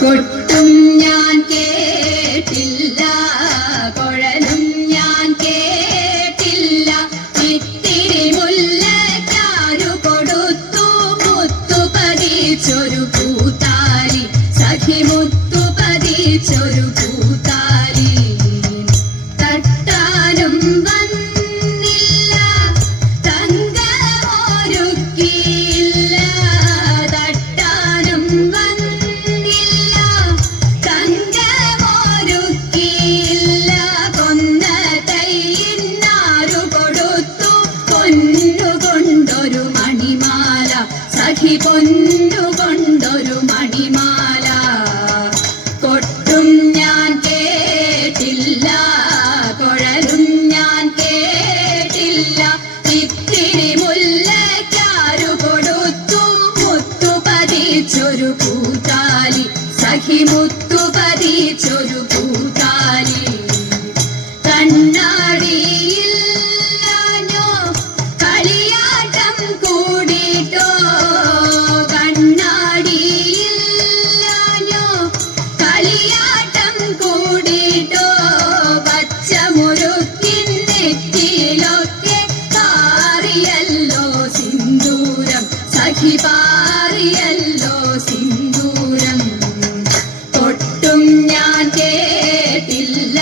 കൊട്ടും ഞാൻ കേട്ടില്ല, കുഴലും ഞാൻ കേട്ടില്ല, ഇത്തിരി മുല്ലയ്ക്കാരു കൊടുത്തു മുത്തു പതിച്ചൊരു പൂത്താലി, സഖി മുത്തു പതിച്ചൊരു പൂത്താലി. തട്ടാനും വന്നില്ല, തങ്കമൊരുക്കിയില്ല, തട്ടാനും വന്നില്ല, തങ്കമൊരുക്കിയില്ല, കൊന്ന കൈയിന്നാരു കൊടുത്തു പൊന്നുകൊണ്ടൊരു മണിമാല, സഖി പൊന്നുകൊണ്ടൊരു മണിമാല. കൊട്ടും ഞാൻ കേട്ടില്ല, കുഴലും ഞാൻ കേട്ടില്ല, ഇത്തിരി മുല്ലയ്ക്കാരു കൊടുത്തു മുത്തു പതിച്ചൊരു പൂത്താലി, സഖി മുത്തു പതിച്ചൊരു പൂത്താലി. കണ്ണാടിയില്ലാഞ്ഞോ കളിയാട്ടം കൂടിട്ടോ, കണ്ണാടിയില്ലാഞ്ഞോ കളിയാട്ടം കൂടിട്ടോ, പച്ചമുരുക്കിൻ നെറ്റിയിലൊക്കെ പാറിയല്ലോ സിന്ദൂരം, സഖി പാറിയല്ലോ സിന്ദൂരം. കൊട്ടും ഞാൻ കേട്ടില്ല,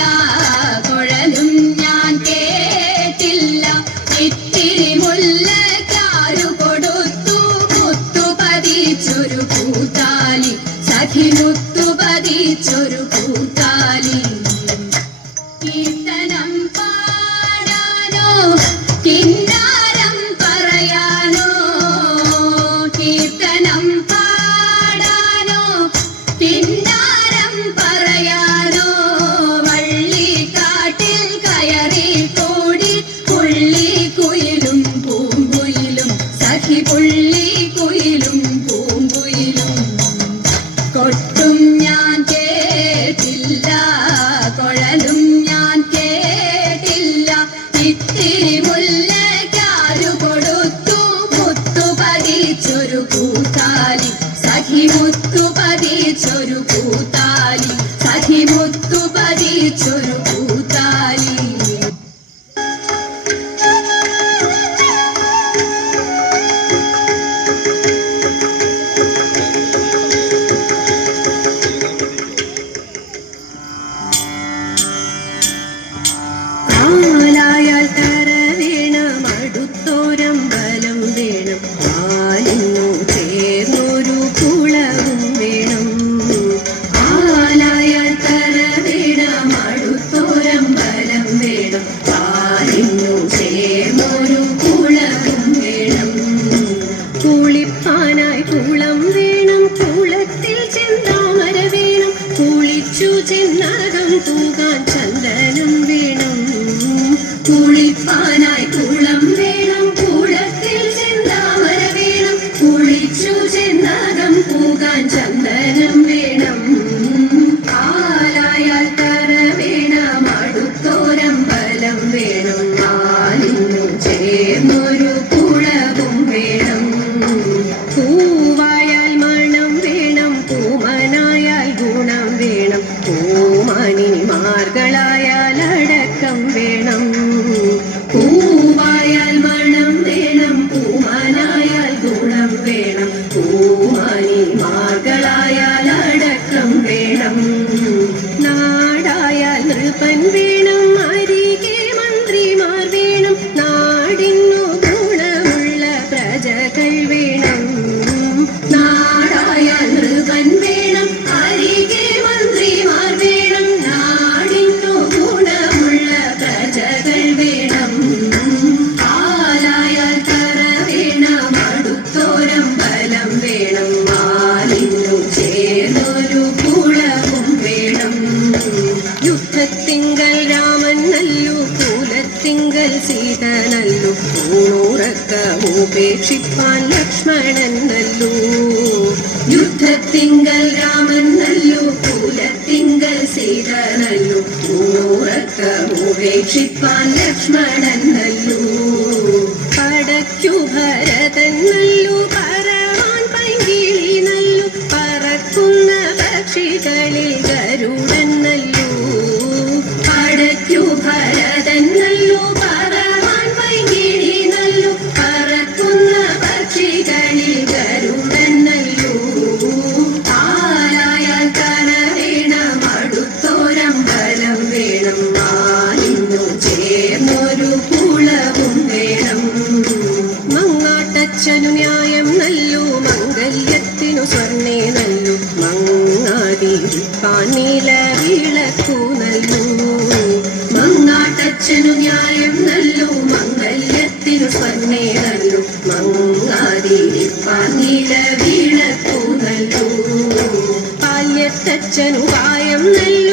കുഴലും ഞാൻ കേട്ടില്ല, ഇത്തിരി മുല്ലയ്ക്കാരു കൊടുത്തു മുത്തു പതിച്ചൊരു പൂത്താലി, സഖി മുത്തു പതിച്ചൊരു പൂത്താലി. കീർത്തനം പാടാനോ കിന്നാരം പറയാനോ, കീർത്തനം പാടാനോ കിന്നാരം പറയാനോ, വള്ളിക്കാട്ടിൽ കയറി കൂടി പുള്ളിക്കുയിലും പൂങ്കുയിലും, സഖി പുള്ളിക്കുയിലും പൂങ്കുയിലും. കൊട്ടും ഞാൻ കേട്ടില്ല, കുഴലും ഞാൻ കേട്ടില്ല, ഇത്തിരി മുല്ലയ്ക്കാരു കൊടുത്തു മുത്തു പതിച്ചൊരു പൂത്താലി, സഖി മുത്തു പതിച്ചൊരു പൂത്താലി, സഖി മുത്തു പതിച്ചൊരു പൂത്താലി. ആലായാൽ കര വേണം, അടുത്തോരമ്പലം വേണം, ആലിന്നു ചേർന്നൊരു കുളവും വേണം. ആലായാൽ കര വേണം, അടുത്തോരമ്പലം വേണം, ആലിന്നു ചേർന്നൊരു കുളവും വേണം. കുളിപ്പാനായി കുളം വേണം, കുളത്തിൽ ചെന്താമര വേണം, കുളിച്ചു ചെന്നകം തൂകാൻ ചന്ദനം വേണം. കുളിപ്പാനായി കുളം വേണം, കുളത്തിൽ ചെന്താമര വേണം, കുളിച്ചു ചെന്നകം തൂകാൻ ചന്ദനം വേണം. ആലായാൽ കര വേണം, അടുത്തോരമ്പലം വേണം, ആലിന്നു ചേർന്നൊരു കുളവും വേണം. പൂവായാൽ മണം വേണം, പൂമനായാൽ ഗുണം വേണം, പൂമണിമാർകളായാൽ അടക്കം വേണം. പൂവായാൽ മണം വേണം, പൂമനായാൽ ഗുണം വേണം, പൂമണിമാർകളായാൽ അടക്കം വേണം. നാടായാൽ നൃപൻ വേണം, അരികെ മന്ത്രിമാർ വേണം, നാടിന്നു ഗുണമുള്ള പ്രജകൾ വേണം. നാടായാൽ നൃപൻ വേണം, അരികെ മന്ത്രിമാർ വേണം, നാടിന്നു ഗുണമുള്ള പ്രജകൾ വേണം. ആലായാൽ കര വേണം, അടുത്തോരമ്പലം വേണം, ആലിന്നു ചേർന്നൊരു കുളവും വേണം. യുദ്ധത്തിങ്കൽ രാമൻ നല്ലു, കുലത്തിങ്കൽ സീത നല്ലു, ൂണുറക്കമുപേക്ഷിപ്പാൻ ലക്ഷ്മണൻ നല്ലു. യുദ്ധത്തിങ്കൽ രാമൻ നല്ലു, കുലത്തിങ്കൽ സീത നല്ലു, ൂണുറക്കമുപേക്ഷിപ്പാൻ ഉപേക്ഷിപ്പാൻ ലക്ഷ്മണൻ നല്ലു. പടയ്ക്കു ഭരതൻ നല്ലു, പറവാൻ പൈങ്കിളി നല്ലു, പറക്കുന്ന പക്ഷികളിൽ ഗരുഡൻ നല്ലു. പടയ്ക്കു ഭരതൻ നല്ലു, പറവാൻ പൈങ്കിളി നല്ലു, പറക്കുന്ന പക്ഷികളിൽ ഗരുഡൻ നല്ലു. ആലായാൽ കര വേണം, അടുത്തോരമ്പലം വേണം, മാലിന്നു ചേർന്നൊരു കുളവും വേണം. മങ്ങാട്ടച്ഛനു ന്യായം നല്ലു, മംഗല്യത്തിനു സ്വർണ്ണേ നല്ലു, മങ്ങാതിരിപ്പാൻ നിലവിളക്കു നല്ലു. മങ്ങാട്ടച്ഛനു ന്യായം നല്ലു, മംഗല്യത്തിനു സ്വർണ്ണേ നല്ലു, മങ്ങാതിരിപ്പാൻ നിലവിളക്കു നല്ലു. പാല്യത്തച്ഛനു പായം നല്ലു,